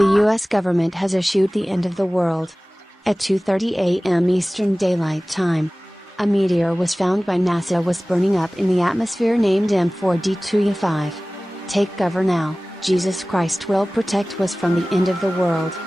The US government has issued the end of the world. At 2:30 a.m. Eastern Daylight Time, a meteor was found by NASA was burning up in the atmosphere named M4D2E5. Take cover now, Jesus Christ will protect us from the end of the world.